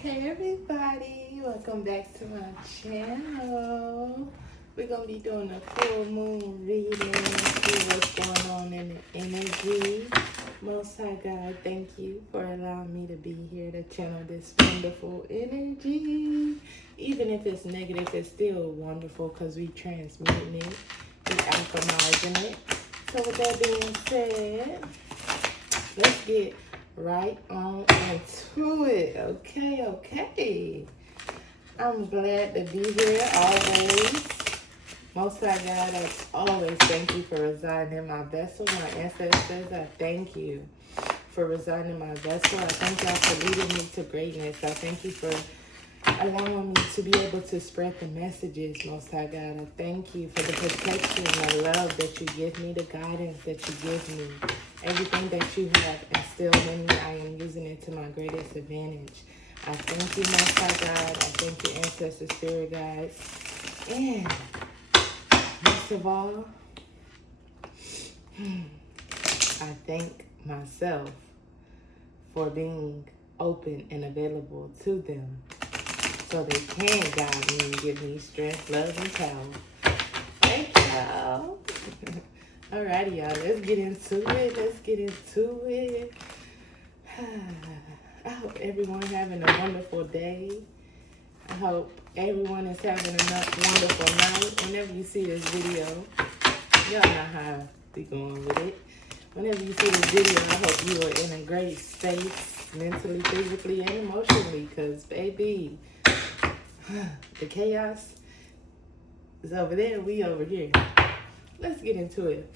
Hey everybody, welcome back to my channel. We're going to be doing a full moon reading, see what's going on in the energy. Most High God, thank you for allowing me to be here to channel this wonderful energy. Even if it's negative, it's still wonderful because we transmuting it, we alchemizing it. So with that being said, let's get right on into it. Okay. I'm glad to be here always. Most High God, I always thank you for residing in my vessel. My ancestors, I thank you for residing in my vessel. I thank y'all for leading me to greatness. I thank you for allowing me to be able to spread the messages, Most High God. I thank you for the protection, the love that you give me, the guidance that you give me. Everything that you have instilled in me, I am using it to my greatest advantage. I thank you, Most High God. I thank you, ancestors, spirit guides. And most of all, I thank myself for being open and available to them so they can guide me and give me strength, love, and power. Thank y'all. Alrighty, y'all. Let's get into it. I hope everyone having a wonderful day. I hope everyone is having a wonderful night. Whenever you see this video, y'all know how I be going with it. Whenever you see this video, I hope you are in a great space, mentally, physically, and emotionally. Because, baby, the chaos is over there, we over here. Let's get into it.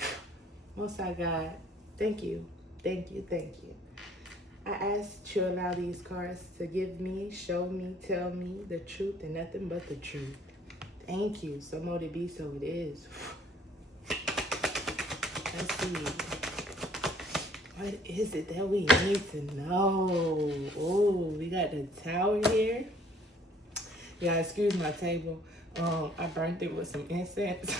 Most High God, thank you. I ask to allow these cards to give me, show me, tell me the truth and nothing but the truth. Thank you. So mote it be, so it is. Let's see. What is it that we need to know? Oh, we got the Tower here. Yeah, excuse my table. I burnt it with some incense.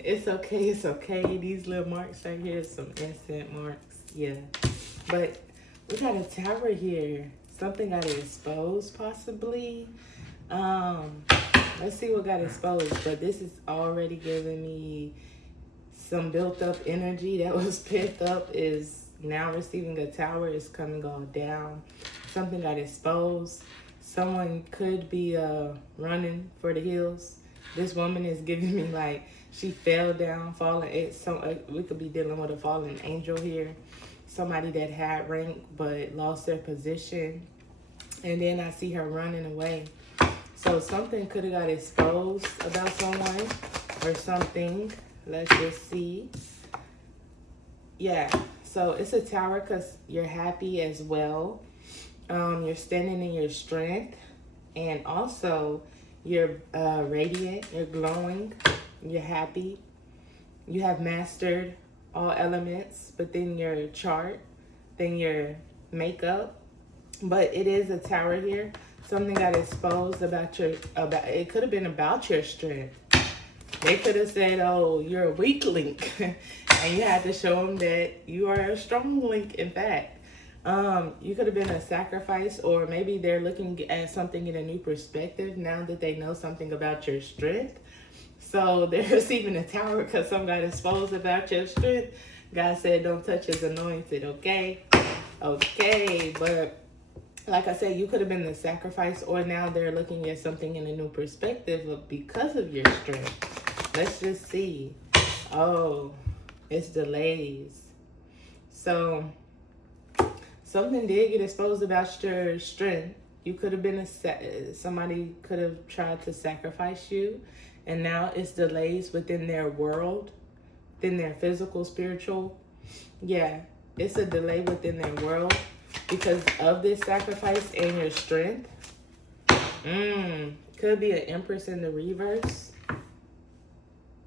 It's okay. These little marks right here, some incense marks. Yeah. But we got a tower here. Something got exposed, possibly. Let's see what got exposed. But this is already giving me some built up energy that was pent up is now receiving a tower. Is coming all down. Something got exposed. Someone could be running for the hills. This woman is giving me like she fell down, falling. We could be dealing with a fallen angel here. Somebody that had rank but lost their position. And then I see her running away. So something could have got exposed about someone or something. Let's just see. Yeah, so it's a tower because you're happy as well. You're standing in your strength. And also you're radiant, you're glowing, you're happy. You have mastered all elements within your chart, then your makeup. But it is a tower here. Something got exposed about it could have been about your strength. They could have said, oh, you're a weak link. And you had to show them that you are a strong link, in fact. You could have been a sacrifice, or maybe they're looking at something in a new perspective now that they know something about your strength. So they're receiving a tower because some got exposed about your strength. God said, don't touch his anointed, okay? Okay, but like I said, you could have been the sacrifice, or now they're looking at something in a new perspective because of your strength. Let's just see. Oh, it's delays. So something did get exposed about your strength. You could have been somebody could have tried to sacrifice you, and now it's delays within their world, within their physical, spiritual. Yeah, it's a delay within their world because of this sacrifice and your strength. Could be an Empress in the reverse.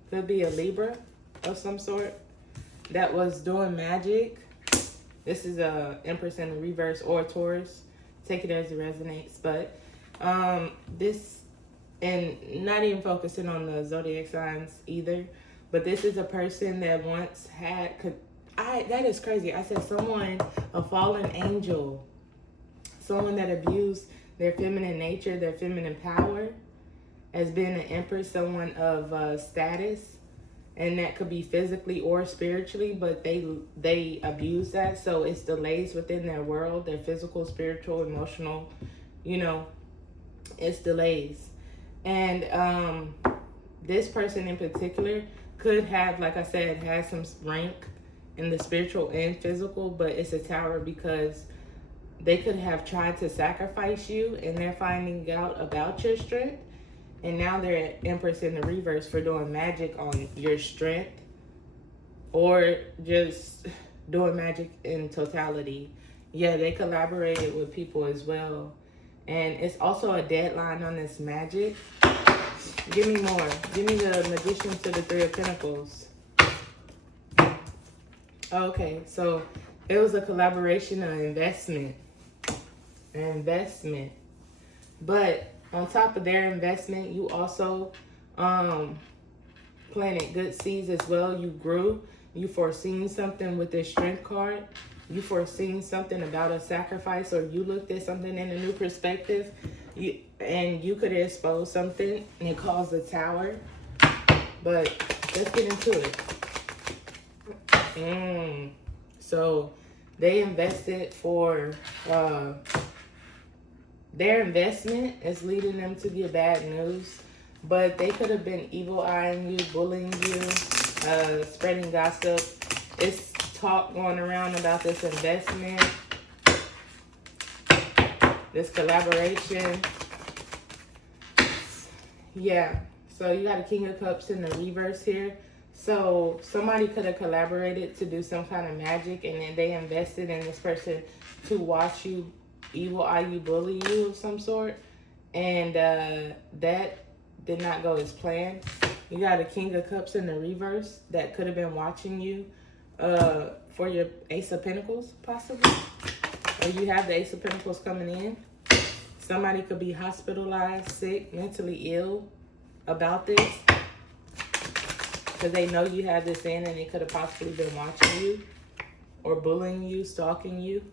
Could be a Libra of some sort that was doing magic. This is a Empress in the reverse or Taurus. Take it as it resonates. But this, and not even focusing on the zodiac signs either, but this is a person that once had, that is crazy. I said someone, a fallen angel Someone that abused their feminine nature, their feminine power, as being an empress, someone of status, and that could be physically or spiritually, but they abuse that, so it's delays within their world, their physical, spiritual, emotional, it's delays. And this person in particular could have, like I said, has some rank in the spiritual and physical, but it's a tower because they could have tried to sacrifice you, and they're finding out about your strength. And now they're Empress in the reverse for doing magic on your strength, or just doing magic in totality. Yeah, they collaborated with people as well. And it's also a deadline on this magic. Give me more. Give me the Magician to the Three of Pentacles. Okay, so it was a collaboration, an investment. An investment. But on top of their investment, you also planted good seeds as well. You grew. You foreseen something with this Strength card. You foreseen something about a sacrifice, or you looked at something in a new perspective. And you could expose something and it caused a tower. But let's get into it. So they invested for... their investment is leading them to get bad news, but they could have been evil-eyeing you, bullying you, spreading gossip. It's talk going around about this investment, this collaboration. Yeah, so you got a King of Cups in the reverse here. So somebody could have collaborated to do some kind of magic, and then they invested in this person to watch you evil eye you, bully you of some sort, and that did not go as planned. You got a King of Cups in the reverse that could have been watching you for your Ace of Pentacles, possibly, or you have the Ace of Pentacles coming in. Somebody could be hospitalized, sick, mentally ill about this, because they know you have this in, and they could have possibly been watching you or bullying you, stalking you,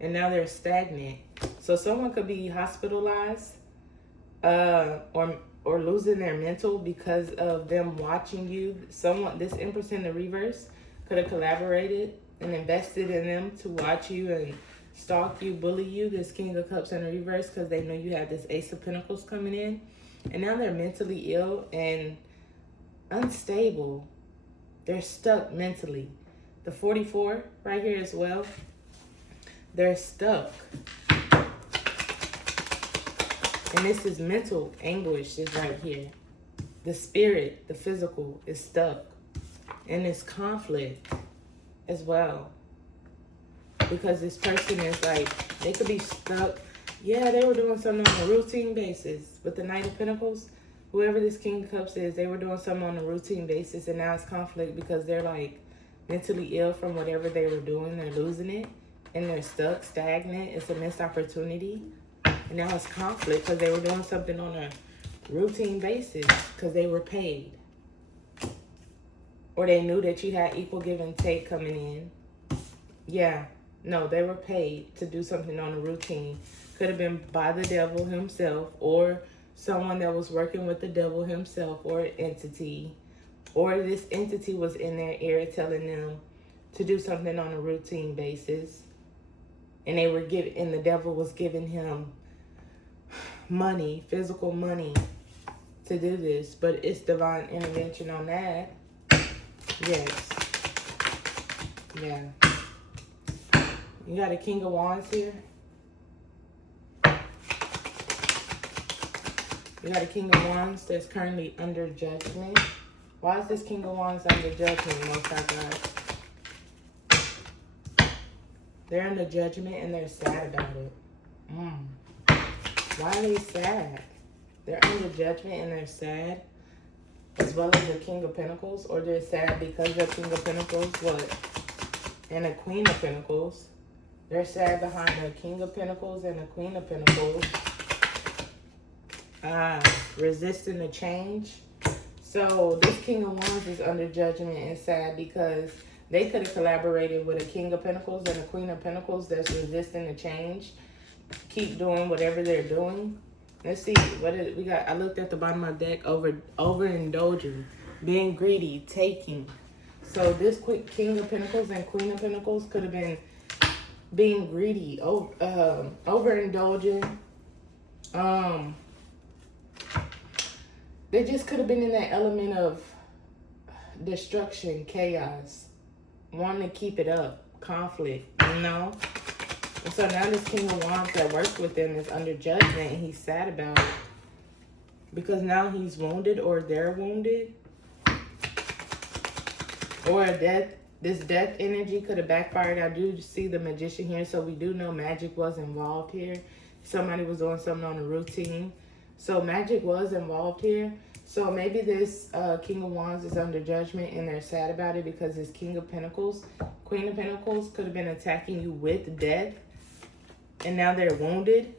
and now they're stagnant. So someone could be hospitalized or losing their mental because of them watching you. This Empress in the reverse could have collaborated and invested in them to watch you and stalk you, bully you. This King of Cups in the reverse, because they know you have this Ace of Pentacles coming in. And now they're mentally ill and unstable. They're stuck mentally. The 44 right here as well. They're stuck. And this is mental anguish is right here. The spirit, the physical is stuck. And it's conflict as well. Because this person is like, they could be stuck. Yeah, they were doing something on a routine basis. With the Knight of Pentacles, whoever this King of Cups is, they were doing something on a routine basis. And now it's conflict because they're like mentally ill from whatever they were doing. They're losing it. And they're stuck, stagnant. It's a missed opportunity. And now it's conflict because they were doing something on a routine basis because they were paid. Or they knew that you had equal give and take coming in. Yeah. No, they were paid to do something on a routine. Could have been by the devil himself, or someone that was working with the devil himself, or an entity. Or this entity was in their ear telling them to do something on a routine basis. And they were and the devil was giving him money, physical money, to do this. But it's divine intervention on that. Yes. Yeah. You got a King of Wands here. You got a King of Wands that's currently under judgment. Why is this King of Wands under judgment, Most High God? They're under judgment and they're sad about it. Why are they sad? They're under judgment and they're sad. As well as the King of Pentacles. Or they're sad because the King of Pentacles, what? And a Queen of Pentacles. They're sad behind the King of Pentacles and the Queen of Pentacles. Resisting the change. So this King of Wands is under judgment and sad because they could have collaborated with a King of Pentacles and a Queen of Pentacles that's resisting the change. keep doing whatever they're doing. Let's see what we got. I looked at the bottom of the deck. Overindulging, being greedy, taking. So this quick King of Pentacles and Queen of Pentacles could have been being greedy, overindulging. They just could have been in that element of destruction, chaos, wanting to keep it up, conflict, you know? And so now this King of Wands that works with them is under judgment, and he's sad about it. Because now he's wounded, or they're wounded. Or a death. This death energy could have backfired. I do see the Magician here, so we do know magic was involved here. Somebody was doing something on a routine. So magic was involved here. So maybe this King of Wands is under judgment and they're sad about it because this King of Pentacles, Queen of Pentacles could have been attacking you with death. And now they're wounded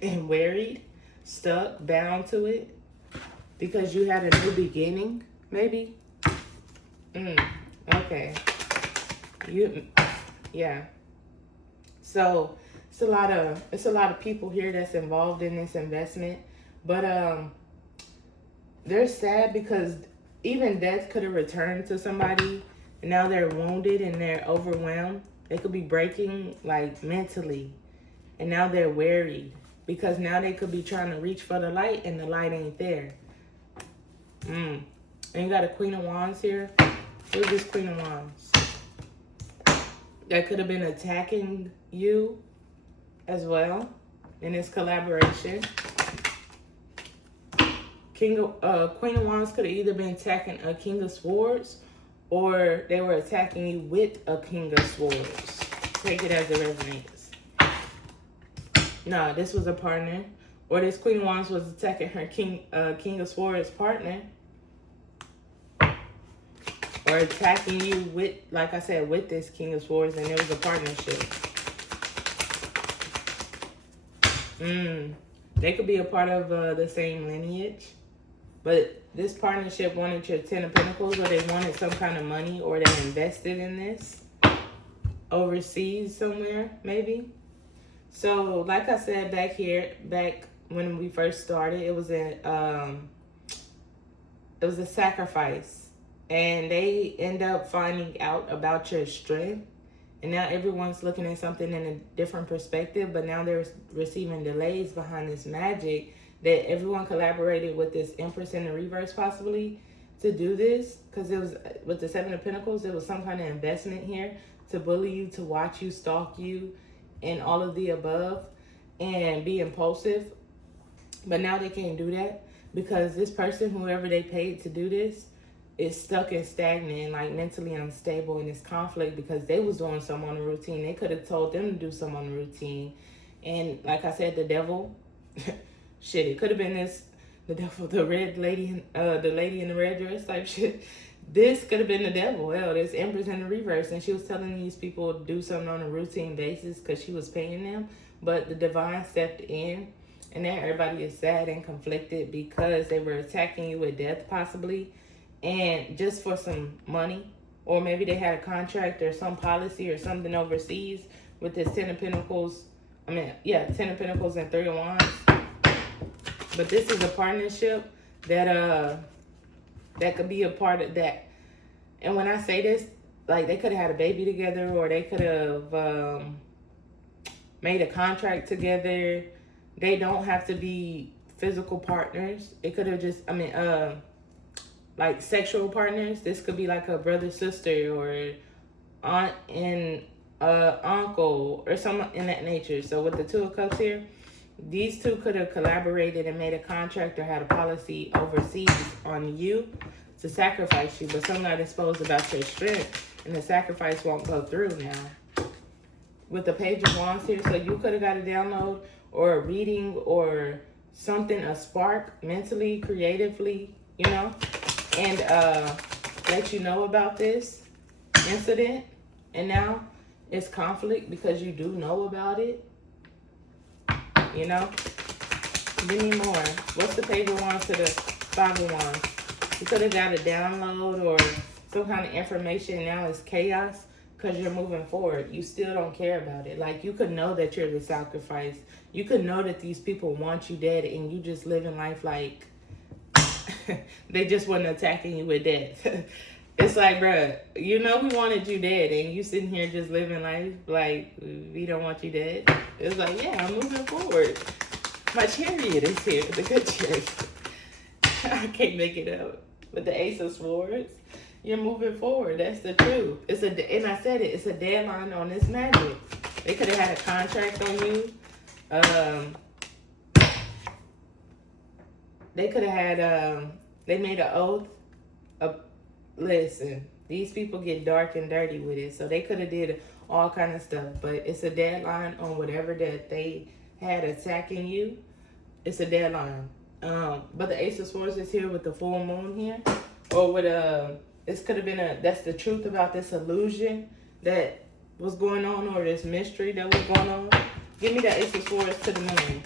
and worried, stuck, bound to it because you had a new beginning, maybe. Okay. Yeah. So it's a lot of people here that's involved in this investment, but they're sad because even death could have returned to somebody, and now they're wounded and they're overwhelmed. They could be breaking like mentally, and now they're worried because now they could be trying to reach for the light and the light ain't there. And you got a Queen of Wands here. Who's this Queen of Wands? That could have been attacking you as well in this collaboration. Queen of Wands could have either been attacking a King of Swords, or they were attacking you with a King of Swords. Take it as it resonates. No, this was a partner. Or this Queen of Wands was attacking her King of Swords partner. Or attacking you with, like I said, with this King of Swords, and there was a partnership. They could be a part of the same lineage. But this partnership wanted your 10 of Pentacles, or they wanted some kind of money, or they invested in this overseas somewhere, maybe. So, like I said back when we first started, it was a sacrifice. And they end up finding out about your strength. And now everyone's looking at something in a different perspective, but now they're receiving delays behind this magic that everyone collaborated with this Empress in the reverse possibly to do this. Because it was with the 7 of Pentacles, there was some kind of investment here to bully you, to watch you, stalk you, and all of the above, and be impulsive. But now they can't do that because this person, whoever they paid to do this, is stuck and stagnant and like mentally unstable in this conflict because they was doing something on the routine. They could have told them to do something on the routine. And like I said, the devil, shit, it could have been the devil, the lady in the red dress type shit. This could have been the devil. Hell, this Empress in the reverse. And she was telling these people to do something on a routine basis because she was paying them. But the divine stepped in. And now everybody is sad and conflicted because they were attacking you with death possibly. And just for some money, or maybe they had a contract or some policy or something overseas with this 10 of Pentacles. 10 of Pentacles and 3 of Wands. But this is a partnership that could be a part of that. And when I say this, like they could have had a baby together, or they could have made a contract together. They don't have to be physical partners. It could have just, like sexual partners. This could be like a brother, sister, or aunt and uncle, or something in that nature. So with the 2 of Cups here, these two could have collaborated and made a contract or had a policy overseas on you to sacrifice you, but some not exposed about your strength, and the sacrifice won't go through now. With the Page of Wands here, so you could have got a download or a reading or something, a spark mentally, creatively, you know, and let you know about this incident. And now it's conflict because you do know about it, you know. Give me more. What's the Page of Wands to the 5 of Wands? You could have got a download or some kind of information. Now it's chaos because you're moving forward. You still don't care about it. Like, you could know that you're the sacrifice. You could know that these people want you dead, and you just living life like they just wasn't attacking you with death. It's like, bruh, you know we wanted you dead, and you sitting here just living life like we don't want you dead. It's like, yeah, I'm moving forward. My chariot is here, the good chariot. I can't make it up. But the Ace of Swords, you're moving forward. That's the truth. And I said it. It's a deadline on this magic. They could have had a contract on you. They could have had. They made an oath. Listen, these people get dark and dirty with it, so they could have did all kind of stuff. But it's a deadline on whatever that they had attacking you. It's a deadline. But the Ace of Swords is here with the full moon here, or with this could have been that's the truth about this illusion that was going on, or this mystery that was going on. Give me the Ace of Swords to the moon.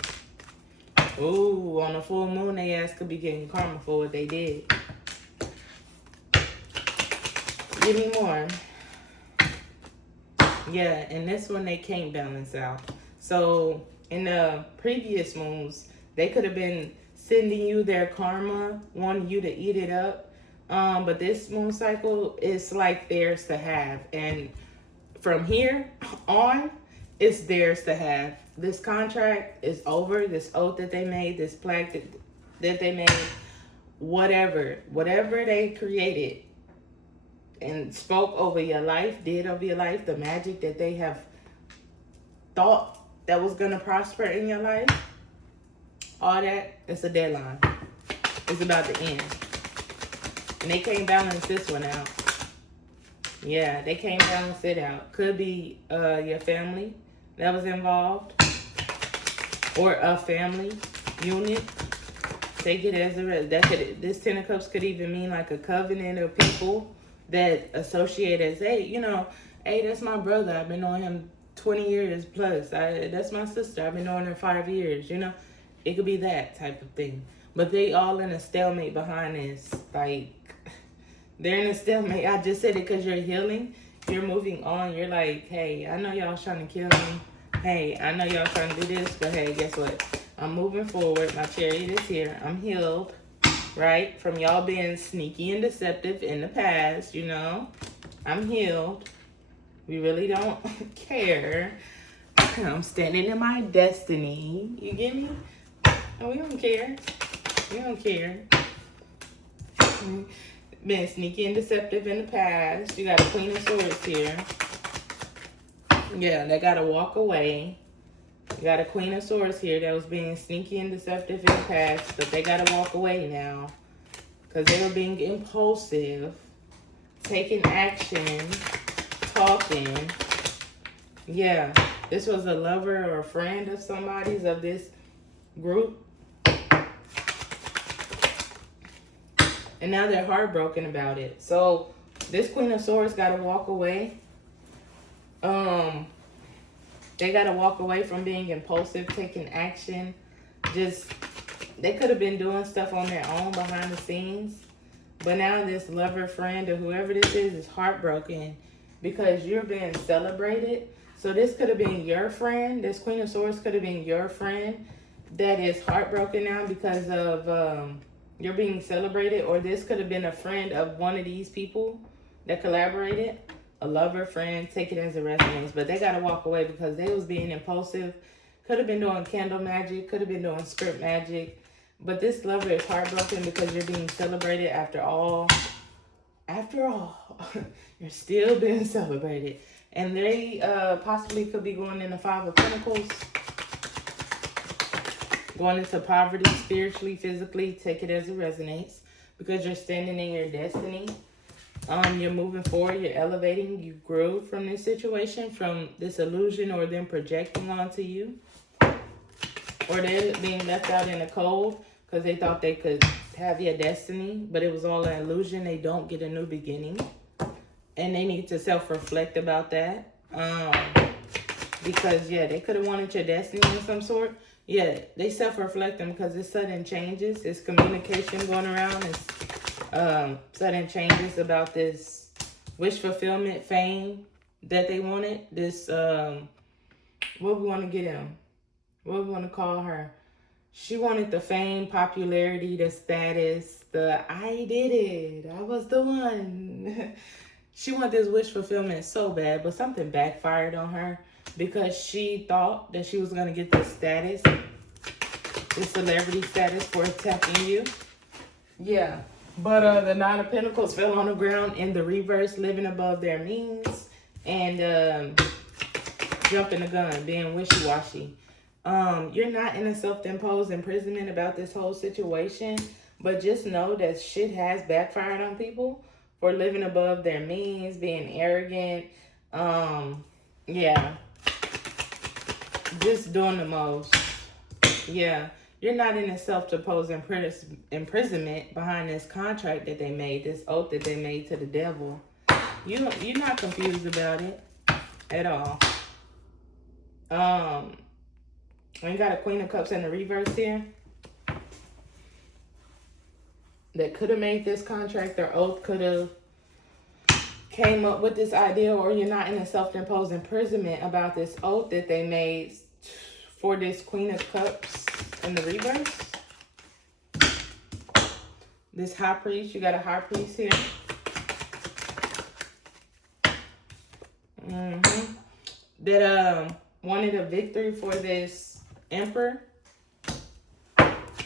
Ooh, on the full moon, they ass could be getting karma for what they did. Give me more. Yeah, and this one they can't balance out. So in the previous moons, they could have been sending you their karma, wanting you to eat it up. But this moon cycle is like theirs to have. And from here on, it's theirs to have. This contract is over. This oath that they made, this plaque that they made, whatever they created and spoke over your life, did over your life, the magic that they have thought that was going to prosper in your life, all that, it's a deadline. It's about to end. And they can't balance this one out. Yeah, they can't balance it out. Could be your family that was involved, or a family unit. Take it as this Ten of Cups could even mean like a covenant of people that associate as, hey, that's my brother. I've been knowing him 20 years plus. That's my sister. I've been knowing her 5 years. It could be that type of thing. But they all in a stalemate behind this. Like, they're in a stalemate. I just said it because you're healing. You're moving on. You're like, hey, I know y'all trying to kill me. Hey, I know y'all trying to do this. But hey, guess what? I'm moving forward. My chariot is here. I'm healed. Right? From y'all being sneaky and deceptive in the past, I'm healed. We really don't care. I'm standing in my destiny. You get me? And we don't care. We don't care. Been sneaky and deceptive in the past. You got a Queen of Swords here. Yeah, they got to walk away. You got a Queen of Swords here that was being sneaky and deceptive in the past, but they got to walk away now because they were being impulsive, taking action, talking. Yeah, this was a lover or a friend of somebody's of this group. And now they're heartbroken about it. So this Queen of Swords got to walk away. They got to walk away from being impulsive, taking action. They could have been doing stuff on their own behind the scenes. But now this lover, friend, or whoever this is heartbroken because you're being celebrated. So this could have been your friend. This Queen of Swords could have been your friend that is heartbroken now because of you're being celebrated. Or this could have been a friend of one of these people that collaborated. A lover, friend, take it as it resonates. But they got to walk away because they was being impulsive. Could have been doing candle magic. Could have been doing script magic. But this lover is heartbroken because you're being celebrated after all. After all, you're still being celebrated. And they possibly could be going in the Five of Pentacles. Going into poverty spiritually, physically. Take it as it resonates. Because you're standing in your destiny. You're moving forward, you're elevating, you grew from this situation, from this illusion or them projecting onto you. Or they're being left out in the cold because they thought they could have your destiny, but it was all an illusion. They don't get a new beginning. And they need to self-reflect about that. Because, yeah, they could have wanted your destiny of some sort. Yeah, they self-reflecting because it's sudden changes. It's communication going around. It's sudden changes about this wish fulfillment, fame, that they wanted. This, what we want to get him? What we want to call her? She wanted the fame, popularity, the status, I did it. I was the one. She wanted this wish fulfillment so bad, but something backfired on her because she thought that she was going to get this status, this celebrity status for attacking you. Yeah. But the Nine of Pentacles fell on the ground in the reverse, living above their means and jumping the gun, being wishy-washy. You're not in a self-imposed imprisonment about this whole situation, but just know that shit has backfired on people for living above their means, being arrogant. Yeah. Just doing the most. Yeah. You're not in a self-imposed imprisonment behind this contract that they made, this oath that they made to the devil. You're not confused about it at all. We got a Queen of Cups in the reverse here that could have made this contract. Their oath could have came up with this idea, or you're not in a self-imposed imprisonment about this oath that they made for this Queen of Cups in the reverse. This High Priest, you got a High Priest here. That wanted a victory for this Emperor.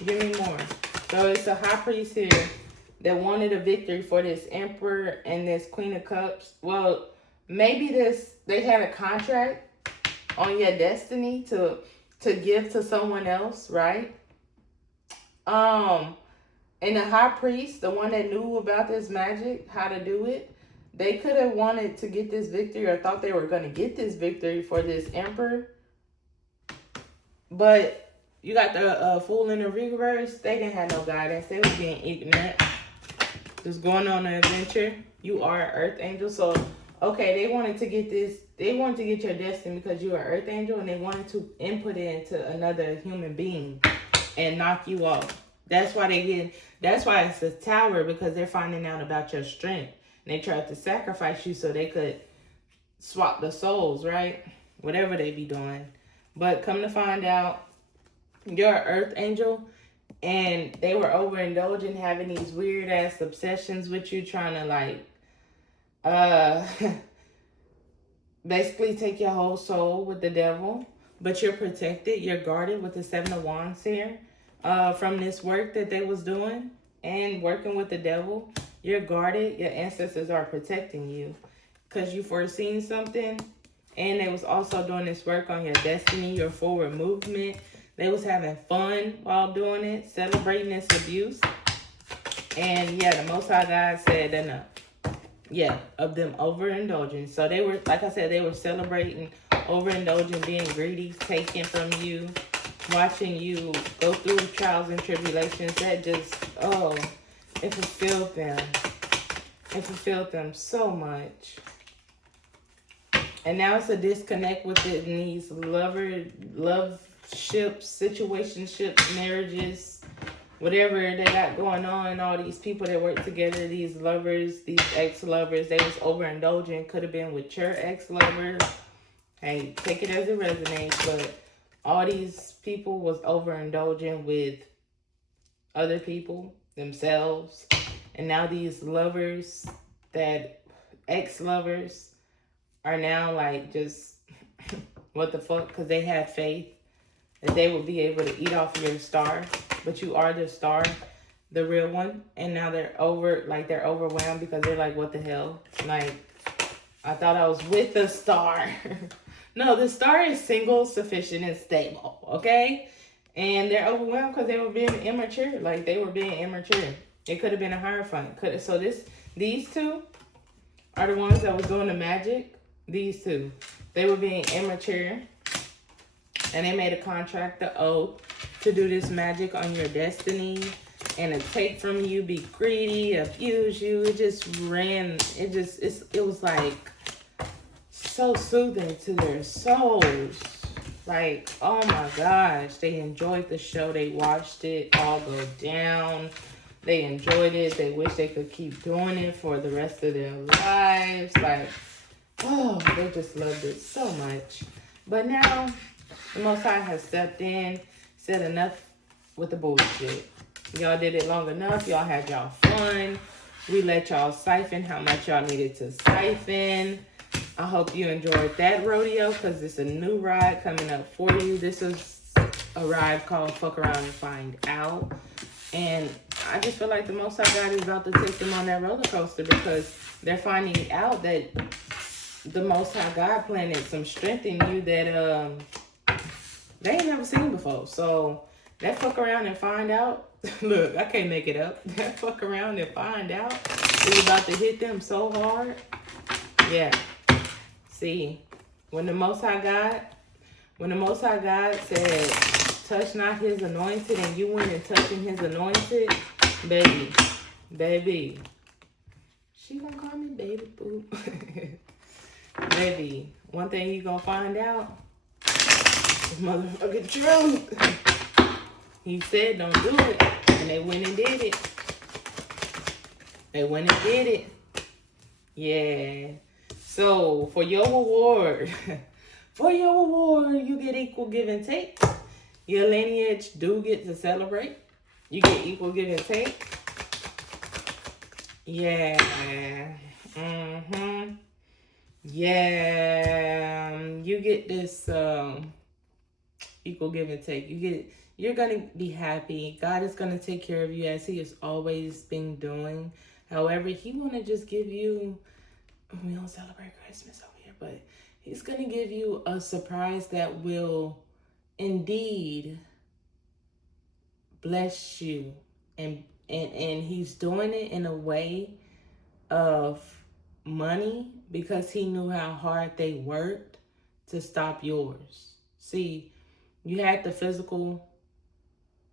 Give me more. So it's a High Priest here that wanted a victory for this Emperor and this Queen of Cups. Well, maybe they had a contract on your destiny to give to someone else, right? And the High Priest, the one that knew about this magic, how to do it, they could have wanted to get this victory or thought they were going to get this victory for this Emperor. But you got the Fool in the reverse. They didn't have no guidance. They were being ignorant. Just going on an adventure. You are an Earth Angel. So, okay, they wanted to get this. They wanted to get your destiny because you are an Earth Angel. And they wanted to input it into another human being and knock you off. That's why that's why it's a Tower, because they're finding out about your strength. And they tried to sacrifice you so they could swap the souls, right? Whatever they be doing. But come to find out, you're an Earth Angel, and they were overindulging, having these weird ass obsessions with you, trying to basically take your whole soul with the devil. But you're protected, you're guarded with the Seven of Wands here from this work that they was doing and working with the devil. You're guarded, your ancestors are protecting you because you foreseen something. And they was also doing this work on your destiny, your forward movement. They was having fun while doing it, celebrating this abuse. And yeah, the Most High God said enough. Yeah, of them overindulging. So they were, like I said, they were celebrating, overindulging, being greedy, taking from you, watching you go through trials and tribulations. That just, it fulfilled them. It fulfilled them so much. And now it's a disconnect within these love ships, situationships, marriages, whatever they got going on. All these people that work together, these lovers, these ex-lovers, they was overindulging. Could have been with your ex-lover. Hey, take it as it resonates. But all these people was overindulging with other people, themselves. And now these lovers, that ex-lovers, are now like just what the fuck, because they have faith that they will be able to eat off your star, but you are the star, the real one. And now they're overwhelmed because they're like, what the hell? Like, I thought I was with the star. No, the star is single, sufficient, and stable, okay? And they're overwhelmed because they were being immature. Like, they were being immature. It could have been a Hierophant. So these two are the ones that was doing the magic. These two, they were being immature, and they made a contract, the oath, to do this magic on your destiny and to take from you, be greedy, abuse you. It was like so soothing to their souls. Like, oh my gosh, they enjoyed the show. They watched it all go down. They enjoyed it. They wish they could keep doing it for the rest of their lives. Like, Oh, they just loved it so much. But now, the Most High has stepped in, said enough with the bullshit. Y'all did it long enough. Y'all had y'all fun. We let y'all siphon how much y'all needed to siphon. I hope you enjoyed that rodeo because it's a new ride coming up for you. This is a ride called Fuck Around and Find Out. And I just feel like the Most High God is about to take them on that roller coaster because they're finding out that the Most High God planted some strength in you that they ain't never seen before. So that fuck around and find out. Look, I can't make it up. That fuck around and find out is about to hit them so hard. Yeah. See, when the Most High God said, touch not his anointed, and you went and touching his anointed, baby. She gonna call me baby boo. Baby, one thing you gonna find out is motherfucking truth. He said don't do it, and they went and did it. Yeah. So for your reward, you get equal give and take. Your lineage do get to celebrate. You get equal give and take. Yeah. Yeah. You get this equal give and take. You're gonna be happy. God is gonna take care of you as he has always been doing. However, he wanna just give you, we don't celebrate Christmas over here, but he's gonna give you a surprise that will indeed bless you. And he's doing it in a way of money because he knew how hard they worked to stop yours. See, you had the physical,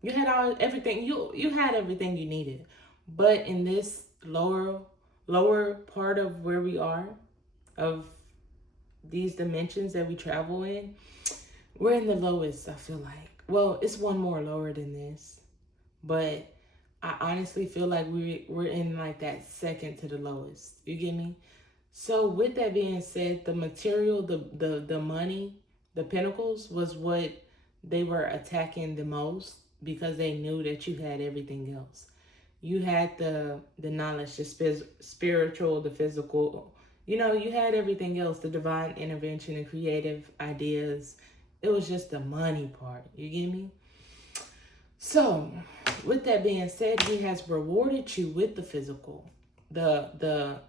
you had everything, you had everything you needed. But in this lower part of where we are, of these dimensions that we travel in, we're in the lowest, I feel like. Well, it's one more lower than this, but I honestly feel like we're in like that second to the lowest. You get me? So with that being said, the material, the money, the pinnacles was what they were attacking the most because they knew that you had everything else. You had the knowledge, the spiritual, the physical. You know, you had everything else, the divine intervention and creative ideas. It was just the money part. You get me? So, with that being said, he has rewarded you with the physical, the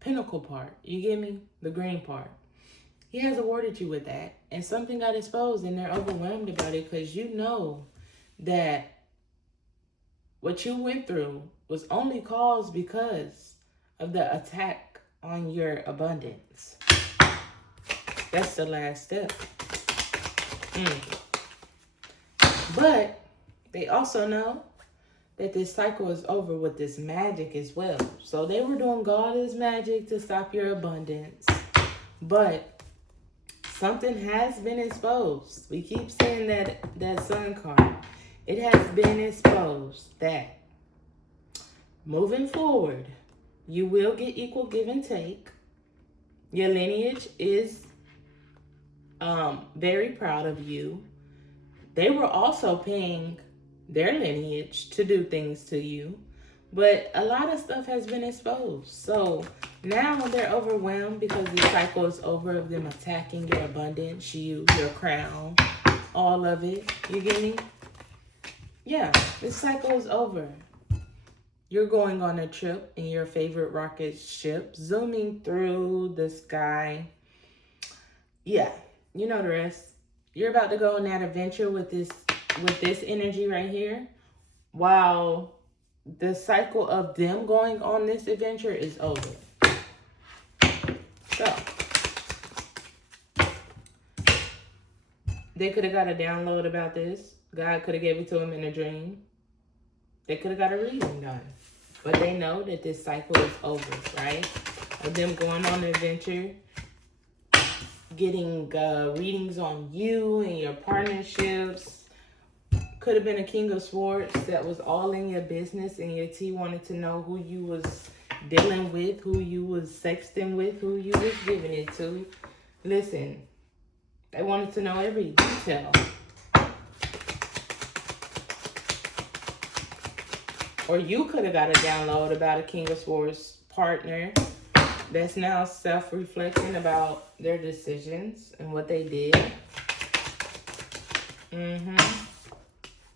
pinnacle part. You get me? The green part. He has awarded you with that. And something got exposed and they're overwhelmed about it because you know that what you went through was only caused because of the attack on your abundance. That's the last step. But they also know that this cycle is over with this magic as well. So they were doing God's magic to stop your abundance. But something has been exposed. We keep saying that sun card. It has been exposed that moving forward, you will get equal give and take. Your lineage is very proud of you. They were also paying their lineage to do things to you, but a lot of stuff has been exposed. So now they're overwhelmed because the cycle is over of them attacking your abundance, your crown, all of it. You get me? Yeah, this cycle is over. You're going on a trip in your favorite rocket ship, zooming through the sky. Yeah, you know the rest. You're about to go on that adventure with this energy right here, while the cycle of them going on this adventure is over. So they could have got a download about this. God could have gave it to them in a dream. They could have got a reading done. But they know that this cycle is over, right? Of them going on the adventure, getting readings on you and your partnerships. Could have been a King of Swords that was all in your business and your T wanted to know who you was dealing with, who you was sexting with, who you was giving it to. Listen, they wanted to know every detail. Or you could have got a download about a King of Swords partner that's now self-reflecting about their decisions and what they did.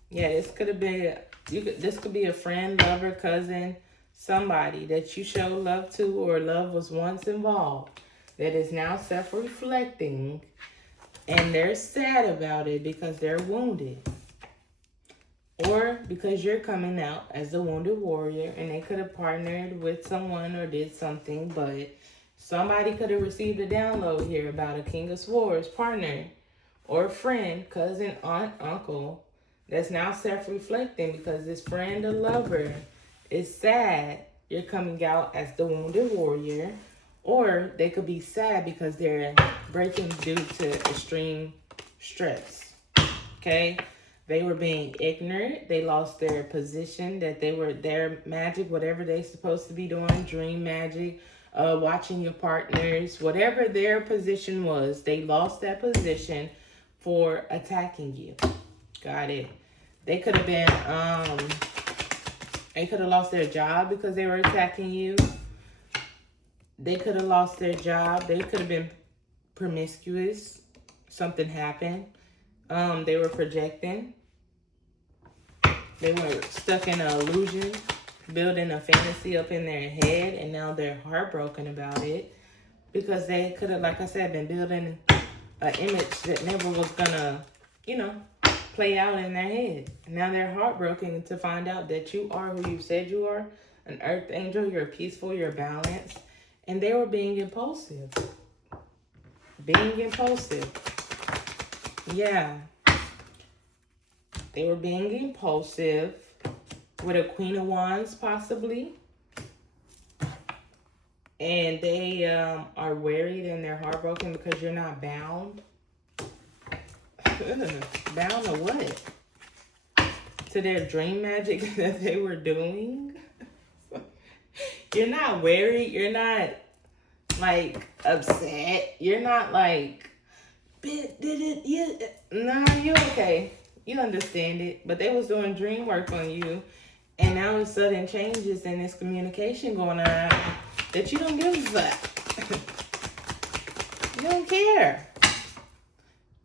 Yeah, this could have been, this could be a friend, lover, cousin, somebody that you show love to or love was once involved that is now self-reflecting, and they're sad about it because they're wounded. Or because you're coming out as the wounded warrior, and they could have partnered with someone or did something, but somebody could have received a download here about a King of Swords partner or friend, cousin, aunt, uncle that's now self-reflecting because this friend or lover is sad you're coming out as the wounded warrior. Or they could be sad because they're breaking due to extreme stress. Okay? They were being ignorant. They lost their position that they were their magic, whatever they're supposed to be doing, dream magic, watching your partners, whatever their position was, they lost that position for attacking you. Got it. They could have been, they could have lost their job because they were attacking you. They could have lost their job. They could have been promiscuous. Something happened. They were projecting. They were stuck in an illusion, building a fantasy up in their head, and now they're heartbroken about it because they could have, like I said, been building an image that never was gonna, play out in their head. And now they're heartbroken to find out that you are who you said you are, an earth angel, you're peaceful, you're balanced, and they were being impulsive. Yeah. They were being impulsive with a Queen of Wands, possibly. And they are worried and they're heartbroken because you're not bound. Bound to what? To their dream magic that they were doing? You're not worried. You're not, upset. You're not, nah, you're okay. You understand it. But they was doing dream work on you. And now it's sudden changes and this communication going on that you don't give a fuck. You don't care.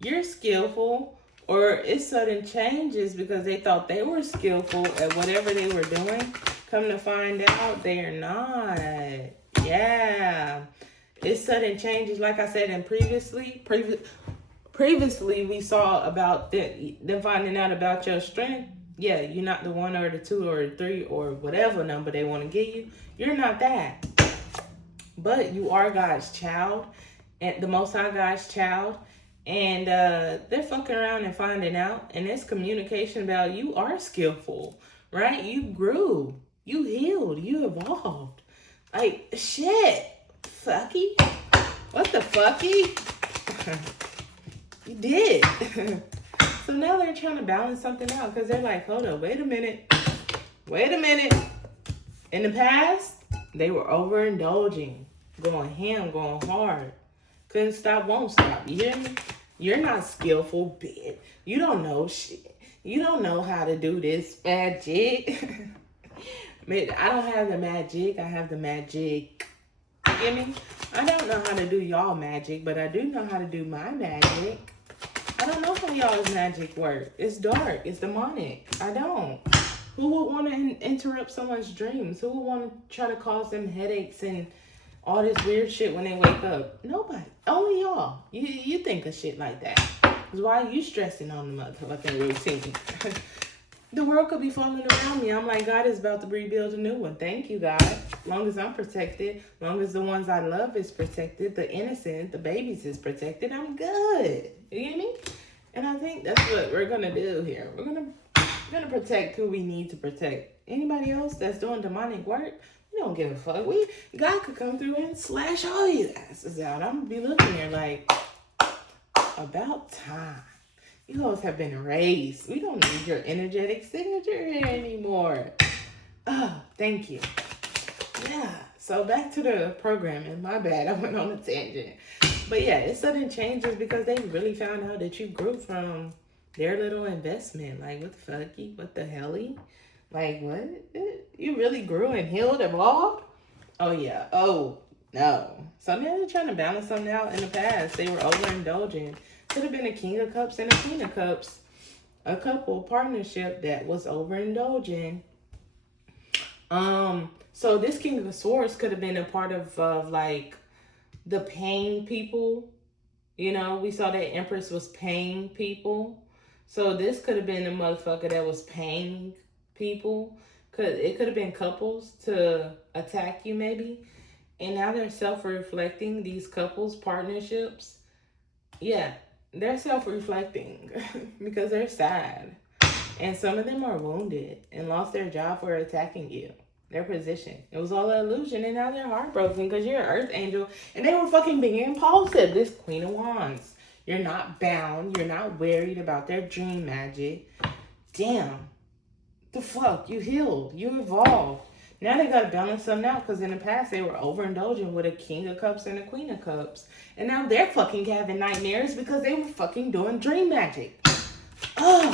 You're skillful, or it's sudden changes because they thought they were skillful at whatever they were doing. Come to find out, they're not. Yeah. It's sudden changes, like I said, and previously we saw about them finding out about your strength. Yeah, you're not the 1 or the 2 or the 3 or whatever number they want to give you. You're not that. But you are God's child, and the Most High God's child. And they're fucking around and finding out. And this communication about you are skillful, right? You grew. You healed. You evolved. Shit. Fucky. What the fucky? You did. So now they're trying to balance something out because they're like, hold up, wait a minute. In the past, they were overindulging, going ham, going hard. Couldn't stop, won't stop. You hear me? You're not skillful, bitch. You don't know shit. You don't know how to do this magic. Man, I don't have the magic. I have the magic. You hear me? I don't know how to do y'all magic, but I do know how to do my magic. I don't know how y'all's magic work. It's dark. It's demonic. I don't. Who would want to interrupt someone's dreams? Who would want to try to cause them headaches and all this weird shit when they wake up? Nobody. Only y'all. You think of shit like that. Because why are you stressing on the motherfucking routine? The world could be falling around me. I'm like, God is about to rebuild a new one. Thank you, God. As long as I'm protected, as long as the ones I love is protected, the innocent, the babies is protected, I'm good. You hear me? And I think that's what we're going to do here. We're going to protect who we need to protect. Anybody else that's doing demonic work, we don't give a fuck. God could come through and slash all you asses out. I'm going to be looking here like, about time. You guys have been erased. We don't need your energetic signature here anymore. Oh, thank you. Yeah. So back to the programming. My bad, I went on a tangent. But yeah, it's sudden changes because they really found out that you grew from their little investment. Like, what the fucky? What the helly? Like, what? You really grew and healed, evolved? Oh, yeah. Oh, no. So now they're trying to balance something out in the past. They were overindulging. Could have been a King of Cups and a Queen of Cups. A couple partnership that was overindulging. So this King of Swords could have been a part of like the paying people. You know, we saw that Empress was paying people. So this could have been a motherfucker that was paying people. It could have been couples to attack you maybe. And now they're self-reflecting, these couples, partnerships. Yeah, they're self-reflecting because they're sad. And some of them are wounded and lost their job for attacking you. Their position. It was all an illusion, and now they're heartbroken because you're an earth angel. And they were fucking being impulsive. This Queen of Wands. You're not bound. You're not worried about their dream magic. Damn. The fuck? You healed. You evolved. Now they gotta balance something out because in the past they were overindulging with a King of Cups and a Queen of Cups. And now they're fucking having nightmares because they were fucking doing dream magic. Oh.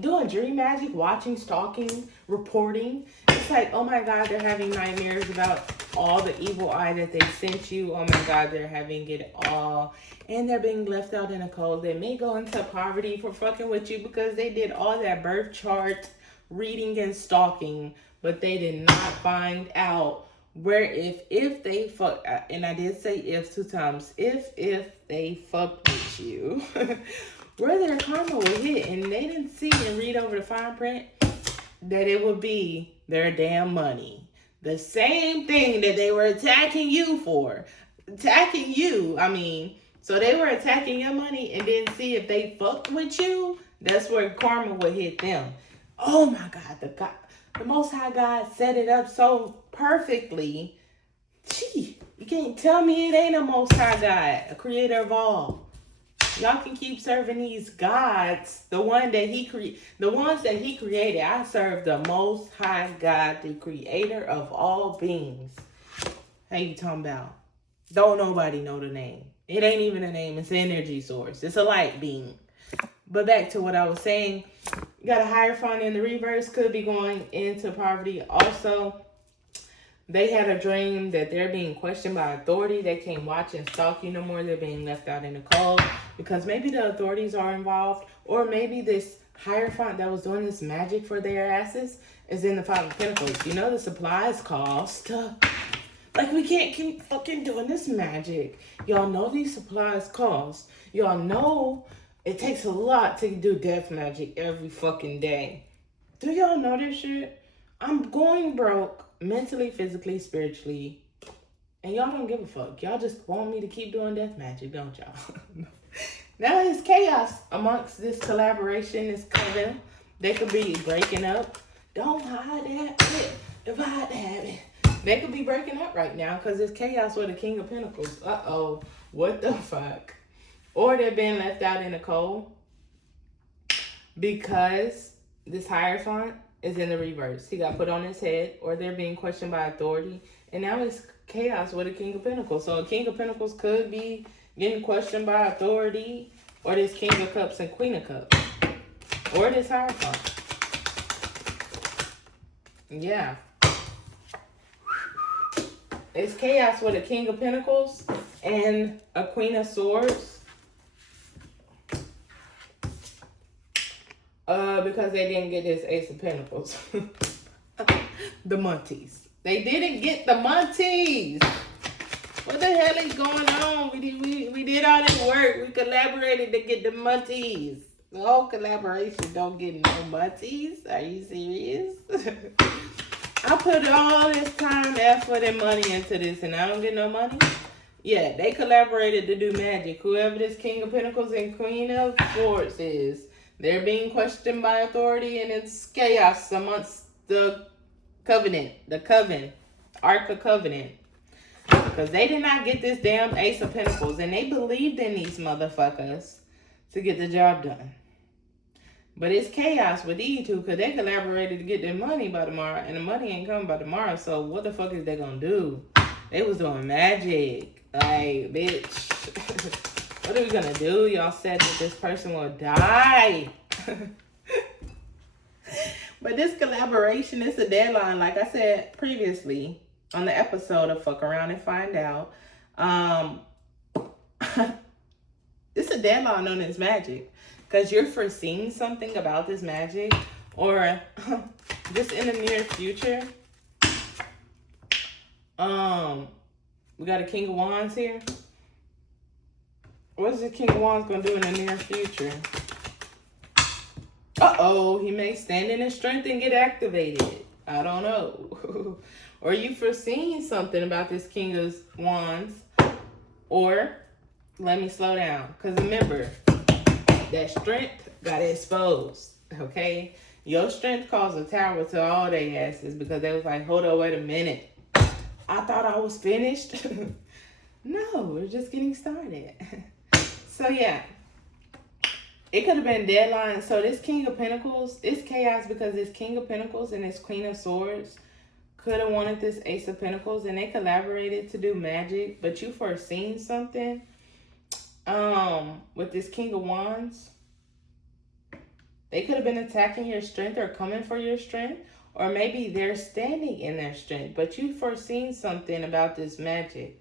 Doing dream magic, watching, stalking, reporting. It's like, oh my God, they're having nightmares about all the evil eye that they sent you. Oh my God, they're having it all. And they're being left out in the cold. They may go into poverty for fucking with you because they did all that birth chart reading and stalking, but they did not find out where if they fuck, and I did say if 2 times, if they fucked with you, where their karma would hit. And they didn't see and read over the fine print that it would be their damn money. The same thing that they were attacking you for. Attacking you, I mean, so they were attacking your money and didn't see if they fucked with you. That's where karma would hit them. Oh my God, the Most High God set it up so perfectly. Gee, you can't tell me it ain't a Most High God, a creator of all. Y'all can keep serving these gods, the ones that he created. I serve the Most High God, the creator of all beings. How you talking about? Don't nobody know the name. It ain't even a name. It's an energy source. It's a light being. But back to what I was saying. You got a Hierophant in the reverse. Could be going into poverty. Also, they had a dream that they're being questioned by authority. They can't watch and stalk you no more. They're being left out in the cold because maybe the authorities are involved, or maybe this Hierophant that was doing this magic for their asses is in the Five of Pentacles. You know the supplies cost. Like, we can't keep fucking doing this magic. Y'all know these supplies cost. Y'all know it takes a lot to do death magic every fucking day. Do y'all know this shit? I'm going broke. Mentally, physically, spiritually, and y'all don't give a fuck. Y'all just want me to keep doing death magic, don't y'all? Now it's chaos amongst this collaboration, this coven. They could be breaking up. Don't hide that. Divide that. They could be breaking up right now because it's chaos with the King of Pentacles. Uh-oh. What the fuck? Or they're being left out in the cold because this Hierophant is in the reverse. He got put on his head, or they're being questioned by authority. And now it's chaos with a King of Pentacles. So a King of Pentacles could be getting questioned by authority, or this King of Cups and Queen of Cups, or this Hierophant. Yeah. It's chaos with a King of Pentacles and a Queen of Swords. Because they didn't get this Ace of Pentacles. The Monties. They didn't get the Monties. What the hell is going on? We did all this work. We collaborated to get the Monties. The whole collaboration don't get no Monties. Are you serious? I put all this time, effort, and money into this, and I don't get no money? Yeah, they collaborated to do magic. Whoever this King of Pentacles and Queen of Swords is, they're being questioned by authority, and it's chaos amongst the covenant, Ark of Covenant. Because they did not get this damn Ace of Pentacles, and they believed in these motherfuckers to get the job done. But it's chaos with these two because they collaborated to get their money by tomorrow, and the money ain't coming by tomorrow. So what the fuck is they gonna do? They was doing magic. Like, bitch. What are we gonna do? Y'all said that this person will die. But this collaboration is a deadline. Like I said previously on the episode of Fuck Around and Find Out. It's a deadline on this magic. Because you're foreseeing something about this magic. Or just in the near future. We got a King of Wands here. What is the King of Wands going to do in the near future? Uh-oh, he may stand in his strength and get activated. I don't know. Or you foreseeing something about this King of Wands. Or, let me slow down. Because remember, that strength got exposed. Okay? Your strength caused a tower to all their asses because they was like, hold on, wait a minute. I thought I was finished. No, we're just getting started. So yeah, it could have been deadline. So this King of Pentacles, it's chaos because this King of Pentacles and this Queen of Swords could have wanted this Ace of Pentacles, and they collaborated to do magic. But you foreseen something with this King of Wands. They could have been attacking your strength or coming for your strength. Or maybe they're standing in their strength. But you foreseen something about this magic.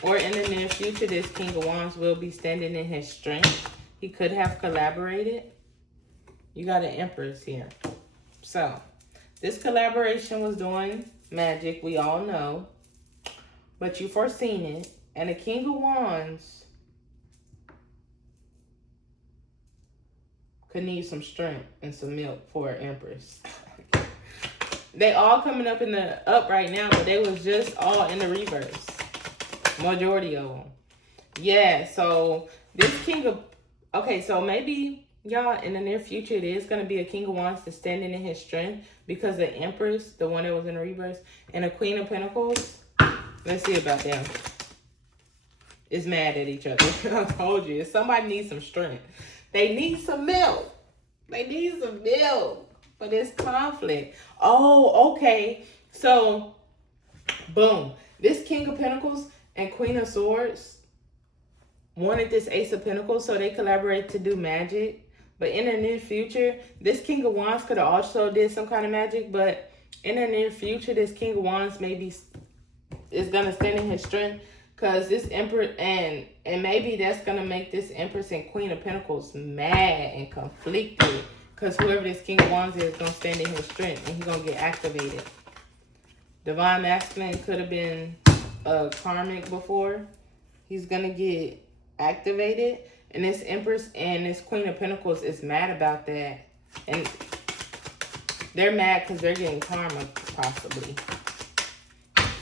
Or in the near future, this King of Wands will be standing in his strength. He could have collaborated. You got an Empress here. So, this collaboration was doing magic. We all know. But you foreseen it. And the King of Wands could need some strength and some milk for an Empress. They all coming up in the up right now, but they was just all in the reverse. Majority of them. Yeah, so this King of... Okay, so maybe, y'all, in the near future, it is going to be a King of Wands that's standing in his strength because the Empress, the one that was in the reverse, and a Queen of Pentacles, let's see about them, is mad at each other. I told you, somebody needs some strength. They need some milk. They need some milk. For this conflict. Oh, okay. So, boom. This King of Pentacles and Queen of Swords wanted this Ace of Pentacles, so they collaborate to do magic. But in the near future, this King of Wands could have also did some kind of magic. But in the near future, this King of Wands maybe is going to stand in his strength. Because this Emperor, and maybe that's going to make this Empress and Queen of Pentacles mad and conflicted. Because whoever this King of Wands is going to stand in his strength and he's going to get activated. Divine Masculine could have been karmic before. He's going to get activated. And this Empress and this Queen of Pentacles is mad about that. And they're mad because they're getting karma, possibly.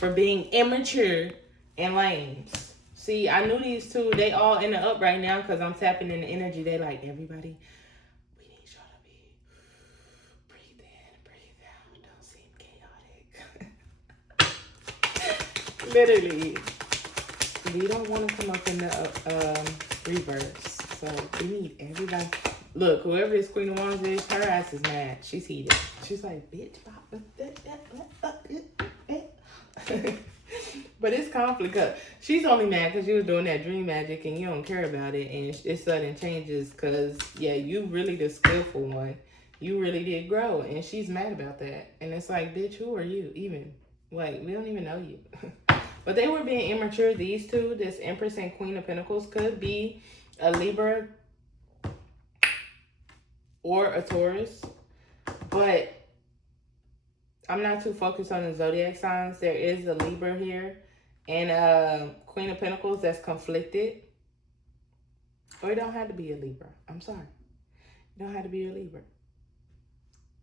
For being immature and lames. See, I knew these two. They all in the up right now because I'm tapping in the energy. They like, everybody... Literally, we don't want to come up in the reverse. So we need everybody. Look, whoever this Queen of Wands is, her ass is mad. She's heated. She's like, bitch. But it's conflict. She's only mad because you was doing that dream magic and you don't care about it. And it's sudden changes because, yeah, you really the skillful one. You really did grow. And she's mad about that. And it's like, bitch, who are you even? Like, we don't even know you. But they were being immature. These two, this Empress and Queen of Pentacles, could be a Libra or a Taurus. But I'm not too focused on the zodiac signs. There is a Libra here and a Queen of Pentacles that's conflicted. Or it don't have to be a Libra. I'm sorry. It don't have to be a Libra.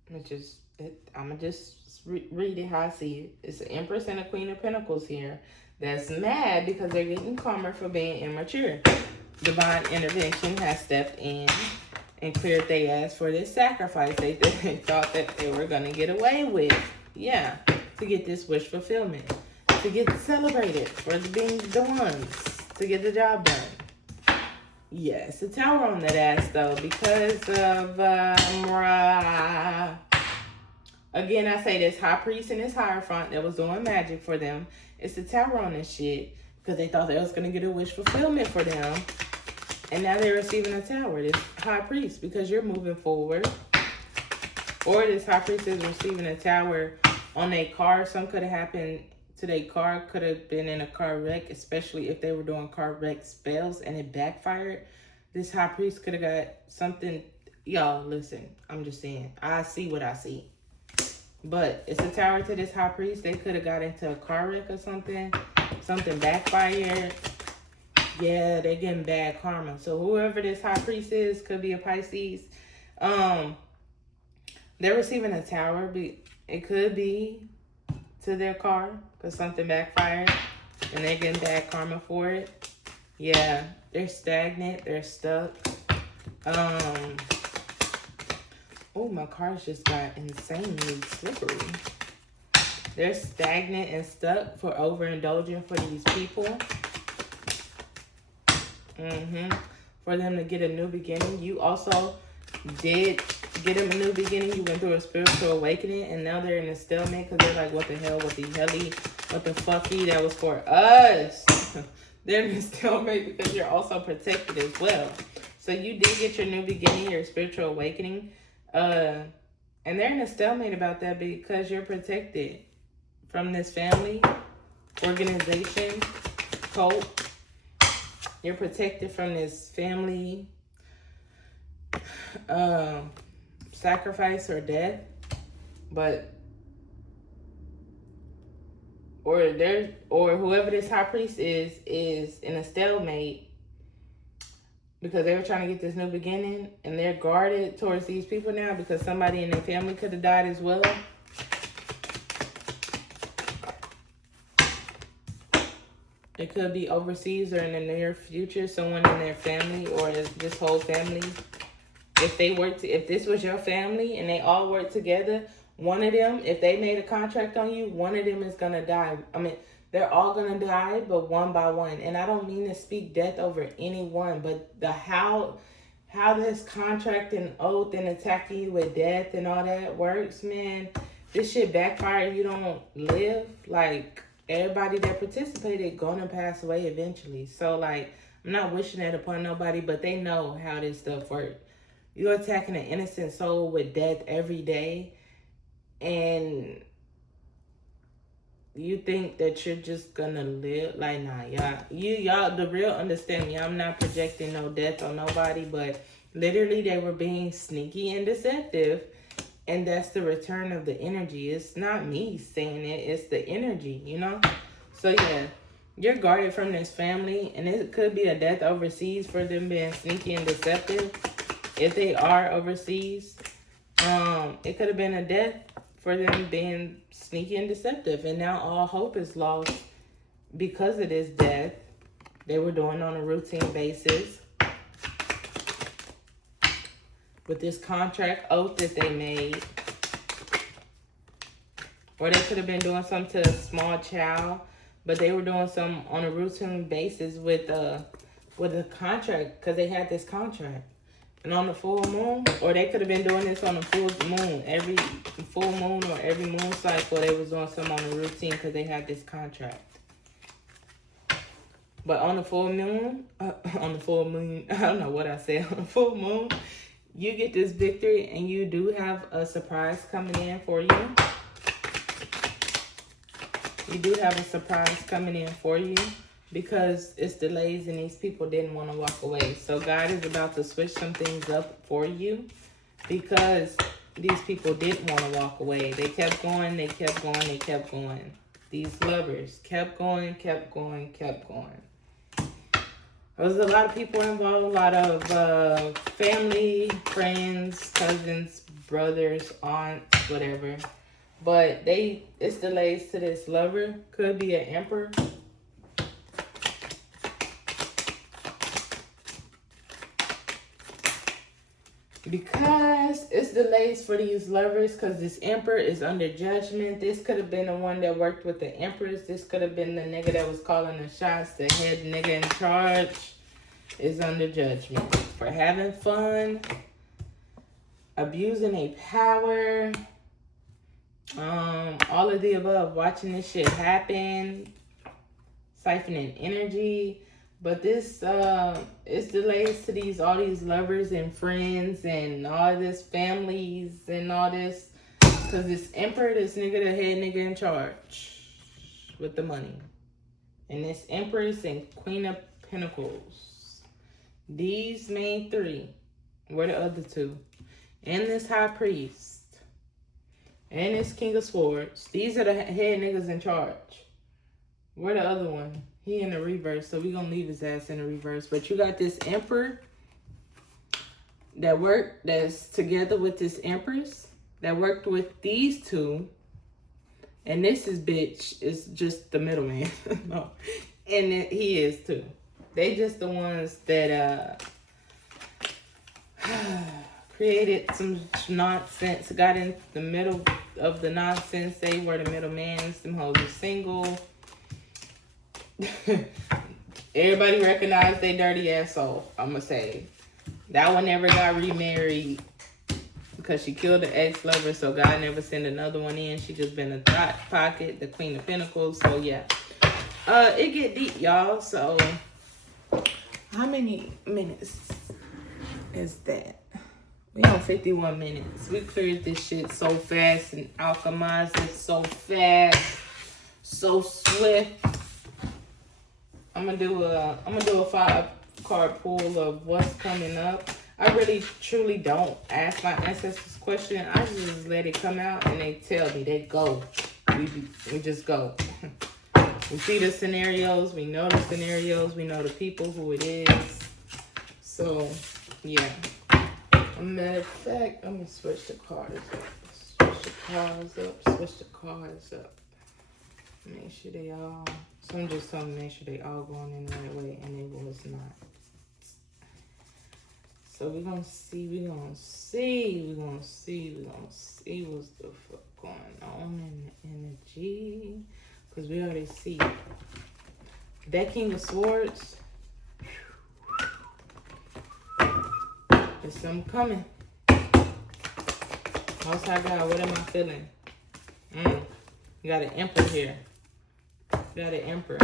I'm going to just read it how I see it. It's an Empress and a Queen of Pentacles here that's mad because they're getting karma for being immature. Divine intervention has stepped in and cleared their ass for this sacrifice they thought that they were going to get away with. Yeah, to get this wish fulfillment. To get celebrated for being the ones to get the job done. Yes, the tower on that ass though, because of again, I say this high priest and this hierophant that was doing magic for them. It's the tower on this shit because they thought they was gonna get a wish fulfillment for them, and now they're receiving a tower. This high priest because you're moving forward, or this high priest is receiving a tower on their car. Some could have happened to their car, could have been in a car wreck, especially if they were doing car wreck spells and it backfired. This high priest could have got something. Y'all, listen, I'm just saying, I see what I see. But it's a tower to this high priest. They could have got into a car wreck or something. Something backfired. Yeah, they're getting bad karma. So whoever this high priest is, could be a Pisces. They're receiving a tower. It could be to their car because something backfired and they're getting bad karma for it. Yeah, they're stagnant. They're stuck. Oh, my car's just got insanely slippery. They're stagnant and stuck for overindulging for these people. For them to get a new beginning. You also did get them a new beginning. You went through a spiritual awakening, and now they're in a stalemate because they're like, what the hell, what the helly, what the fucky, that was for us. They're in a stalemate because you're also protected as well. So you did get your new beginning, your spiritual awakening. And they're in a stalemate about that because you're protected from this family, organization, cult. You're protected from this family sacrifice or death, or whoever this high priest is in a stalemate because they were trying to get this new beginning, and they're guarded towards these people now because somebody in their family could have died as well. It could be overseas or in the near future, someone in their family or this whole family. If this was your family and they all worked together, one of them, if they made a contract on you, one of them is going to die. I mean, they're all going to die, but one by one. And I don't mean to speak death over anyone, but how this contract and oath and attacking you with death and all that works, man, this shit backfire. You don't live. Like, everybody that participated gonna pass away eventually. So, like, I'm not wishing that upon nobody, but they know how this stuff works. You're attacking an innocent soul with death every day, and you think that you're just gonna live. Like, nah, y'all the real understand me. I'm not projecting no death on nobody, but literally they were being sneaky and deceptive, and that's the return of the energy. It's not me saying it, it's the energy, you know. So yeah, you're guarded from this family, and it could be a death overseas for them being sneaky and deceptive. If they are overseas, it could have been a death for them being sneaky and deceptive, and now all hope is lost because of this death they were doing on a routine basis with this contract oath that they made. Or they could have been doing something to a small child, but they were doing some on a routine basis with a contract because they had this contract. And on the full moon, or they could have been doing this on the full moon. Every full moon or every moon cycle, they was doing some on a routine because they had this contract. But on the full moon, I don't know what I said. On the full moon, you get this victory, and you do have a surprise coming in for you. You do have a surprise coming in for you because it's delays and these people didn't want to walk away. So God is about to switch some things up for you because these people didn't want to walk away. They kept going, they kept going, they kept going. These lovers kept going, kept going, kept going. There was a lot of people involved, a lot of family, friends, cousins, brothers, aunts, whatever. But it's delays to this lover. Could be an emperor. Because it's delays for these lovers because this emperor is under judgment. This could have been the one that worked with the empress. This could have been the nigga that was calling the shots, the head nigga in charge. is under judgment for having fun, abusing a power, all of the above, watching this shit happen, siphoning energy. But this is delays to all these lovers and friends and all this families and all this, because this emperor, this nigga, the head nigga in charge with the money, and this empress and queen of pentacles, these main three, where the other two, and this high priest and this king of swords, these are the head niggas in charge. Where the other one? He in the reverse, so we gonna leave his ass in the reverse. But you got this emperor that's together with this empress that worked with these two, and this bitch is just the middleman. No, and he is too. They just the ones that created some nonsense, got in the middle of the nonsense. They were the middlemen. Them hoes are single. Everybody recognized they dirty ass soul. I'ma say that one never got remarried because she killed the ex-lover, so God never sent another one in. She just been a thought pocket, the queen of pentacles. So yeah, it get deep, y'all. So how many minutes is that? We on 51 minutes. We cleared this shit so fast and alchemized it so fast, so swift. I'm gonna do a 5-card pool of what's coming up. I really truly don't ask my ancestors question. I just let it come out and they tell me. They go. We just go. We see the scenarios. We know the scenarios. We know the people, who it is. So yeah. Matter of fact, I'm gonna switch the cards up. Switch the cards up. Make sure they all. Some just told me make sure they all going in the right way, and they was not. So we're gonna see what's the fuck going on in the energy. Because we already see that King of Swords. There's something coming. Most High God, what am I feeling? You got an emperor here. You got an emperor.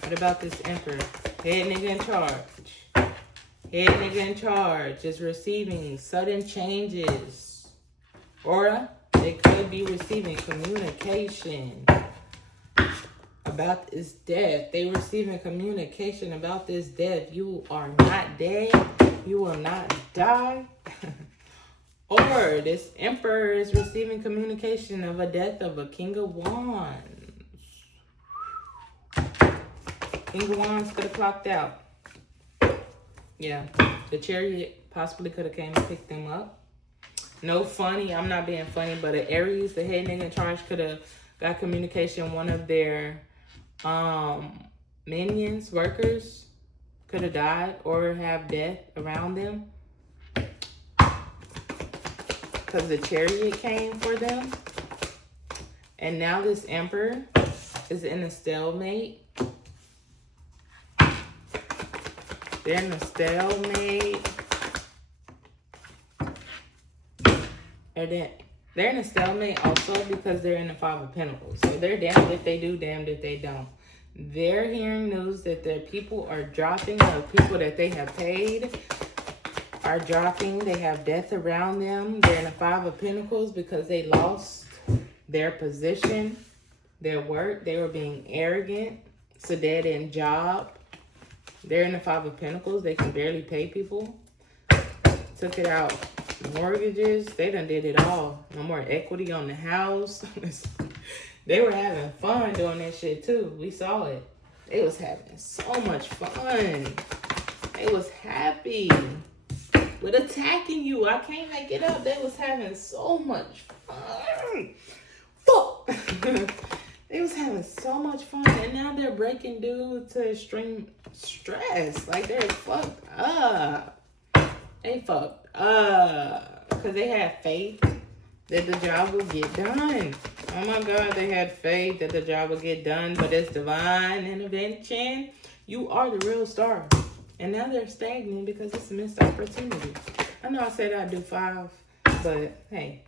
What about this emperor? Head nigga in charge. Head nigga in charge is receiving sudden changes. Or they could be receiving communication about this death. They receiving communication about this death. You are not dead. You will not die. Or this emperor is receiving communication of a death of a king of wands. King of wands could have clocked out. Yeah, the chariot possibly could have came and picked them up. No funny, I'm not being funny, but an Aries, the head nigga in charge, could have got communication. One of their minions, workers, could have died or have death around them. Because the chariot came for them. And now this emperor is in a stalemate. They're in a stalemate. They're in a stalemate also because they're in the Five of Pentacles. So they're damned if they do, damned if they don't. They're hearing news that their people are dropping, the people that they have paid are dropping. They have death around them. They're in the Five of Pentacles because they lost their position, their work. They were being arrogant. It's a dead-end job. They're in the Five of Pentacles. They can barely pay people. Took it out. Mortgages. They done did it all. No more equity on the house. They were having fun doing that shit too. We saw it. They was having so much fun. They was happy with attacking you. I can't make it up. They was having so much fun. Fuck. They was having so much fun, and now they're breaking due to extreme stress. Like, they're fucked up. They fucked up because they had faith that the job will get done. Oh my God, they had faith that the job will get done, but it's divine intervention. You are the real star. And now they're stagnant because it's a missed opportunity. I know I said I'd do 5, but hey,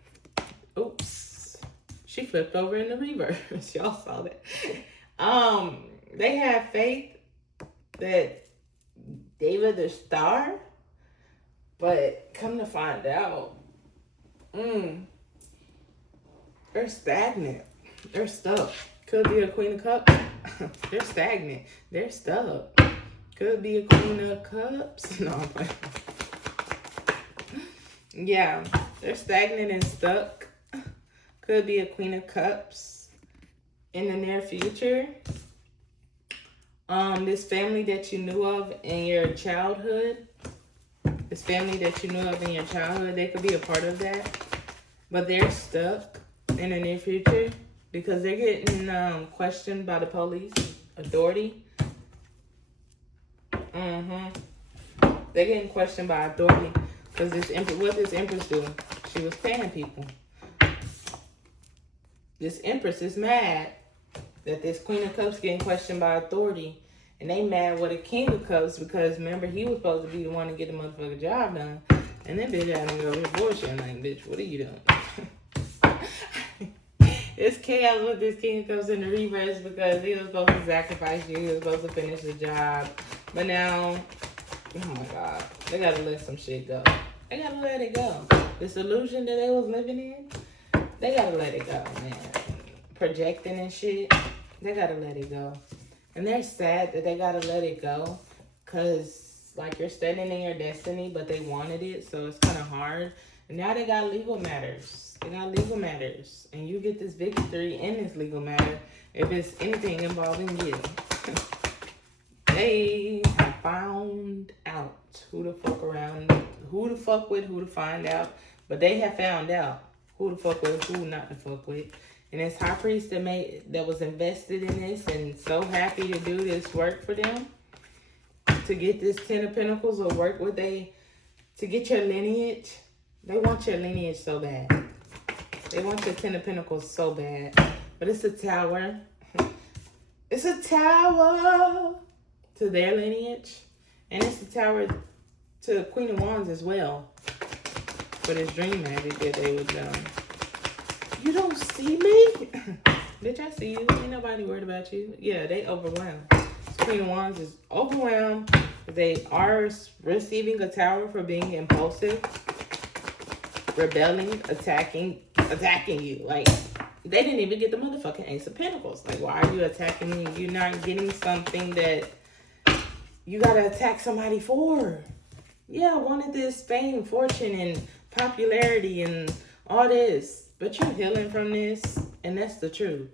oops. She flipped over in the reverse. Y'all saw that. They have faith that they were the star, but come to find out, they're stagnant. They're stuck. Could be a Queen of Cups. They're stagnant. They're stuck. Could be a Queen of Cups. No, I'm playing. Yeah, they're stagnant and stuck. Could be a Queen of Cups in the near future. This family that you knew of in your childhood, they could be a part of that, but they're stuck in the near future because they're getting questioned by the police, authority. They're getting questioned by authority because what this Empress do? She was paying people. This Empress is mad that this Queen of Cups getting questioned by authority. And they mad with a King of Cups because remember he was supposed to be the one to get the motherfucking job done. And then bitch had to go abortion. Like, bitch, what are you doing? It's chaos with this King of Cups in the reverse because he was supposed to sacrifice you. He was supposed to finish the job. But now, oh my God, they gotta let some shit go. They gotta let it go. This illusion that they was living in, they gotta let it go, man. Projecting and shit, they gotta let it go. And they're sad that they gotta let it go because, like, you're standing in your destiny, but they wanted it, so it's kind of hard. And now they got legal matters. And you get this victory in this legal matter if it's anything involving you. They have found out who to fuck with, who to find out. But they have found out who to fuck with, who not to fuck with. And this high priest that was invested in this and so happy to do this work for them, to get this 10 of Pentacles or work with to get your lineage. They want your lineage so bad. They want your 10 of Pentacles so bad. But it's a tower. It's a tower to their lineage. And it's a tower to Queen of Wands as well. For this dream magic that they was You don't see me? Bitch, I see you. Ain't nobody worried about you. Yeah, they overwhelmed. Queen of Wands is overwhelmed. They are receiving a tower for being impulsive, rebelling, attacking you. Like, they didn't even get the motherfucking Ace of Pentacles. Like, why are you attacking me? You're not getting something that you gotta attack somebody for. Yeah, I wanted this fame, fortune, and popularity and all this. But you're healing from this, and that's the truth.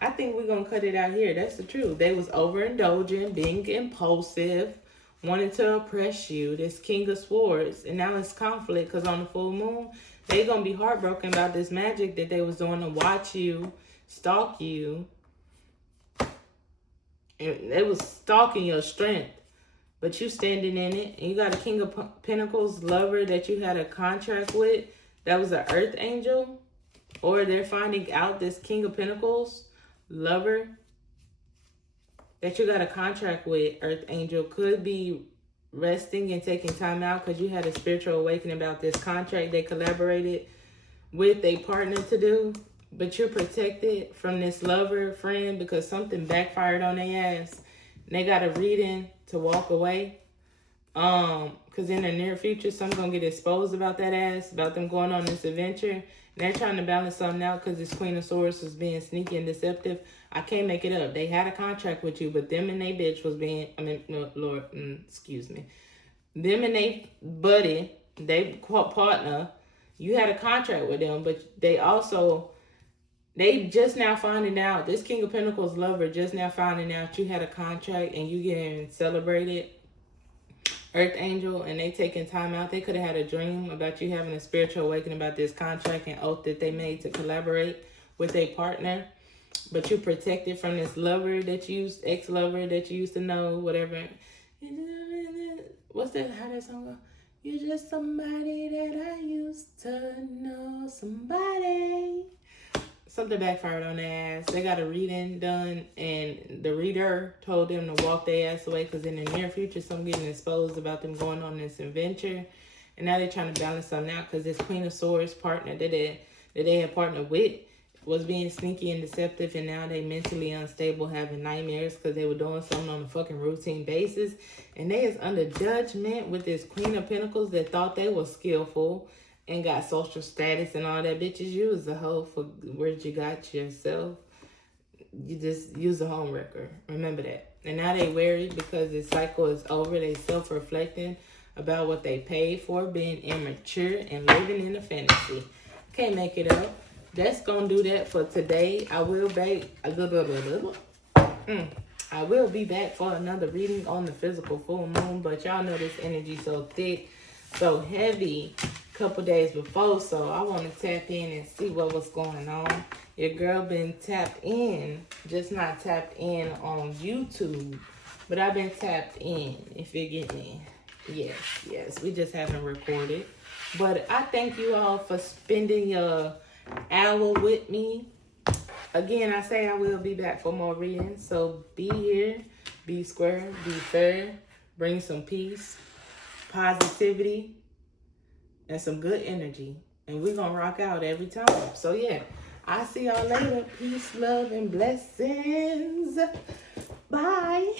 I think we're going to cut it out here. That's the truth. They was overindulging, being impulsive, wanting to oppress you, this King of Swords. And now it's conflict because on the full moon, they going to be heartbroken about this magic that they was doing to watch you, stalk you. And they was stalking your strength. But you standing in it. And you got a King of Pentacles lover that you had a contract with. That was an earth angel. Or they're finding out this King of Pentacles lover that you got a contract with, earth angel, could be resting and taking time out because you had a spiritual awakening about this contract they collaborated with a partner to do. But you're protected from this lover friend because something backfired on their ass. And they got a reading to walk away. Because in the near future, something's going to get exposed about that ass, about them going on this adventure. And they're trying to balance something out because this Queen of Swords was being sneaky and deceptive. I can't make it up. They had a contract with you, but them and they bitch was being, excuse me. Them and they buddy, they partner, you had a contract with them, but they just now finding out, this King of Pentacles lover just now finding out you had a contract and you getting celebrated. Earth angel, and they taking time out. They could have had a dream about you having a spiritual awakening about this contract and oath that they made to collaborate with a partner. But you're protected from this lover that you used, ex-lover that you used to know, whatever. What's that? How that song go? You're just somebody that I used to know. something backfired on their ass. They got a reading done, and the reader told them to walk their ass away because in the near future, something getting exposed about them going on this adventure. And now they're trying to balance something out because this Queen of Swords partner that they had partnered with was being sneaky and deceptive, and now they mentally unstable, having nightmares because they were doing something on a fucking routine basis. And they is under judgment with this Queen of Pentacles that thought they were skillful and got social status and all that. Bitches, you was a hoe for where you got yourself. You just use a home wrecker. Remember that. And now they worried because this cycle is over. They self-reflecting about what they paid for, being immature and living in a fantasy. Can't make it up. That's gonna do that for today. I will be back for another reading on the physical full moon, but y'all know this energy so thick, so heavy couple days before, so I want to tap in and see what was going on. Your girl been tapped in, just not tapped in on YouTube, but I've been tapped in, if you get me. Yes, we just haven't recorded. But I thank you all for spending your hour with me. Again, I say I will be back for more readings, so be here, be square, be fair, bring some peace, positivity, and some good energy. And we're going to rock out every time. So yeah, I'll see y'all later. Peace, love, and blessings. Bye.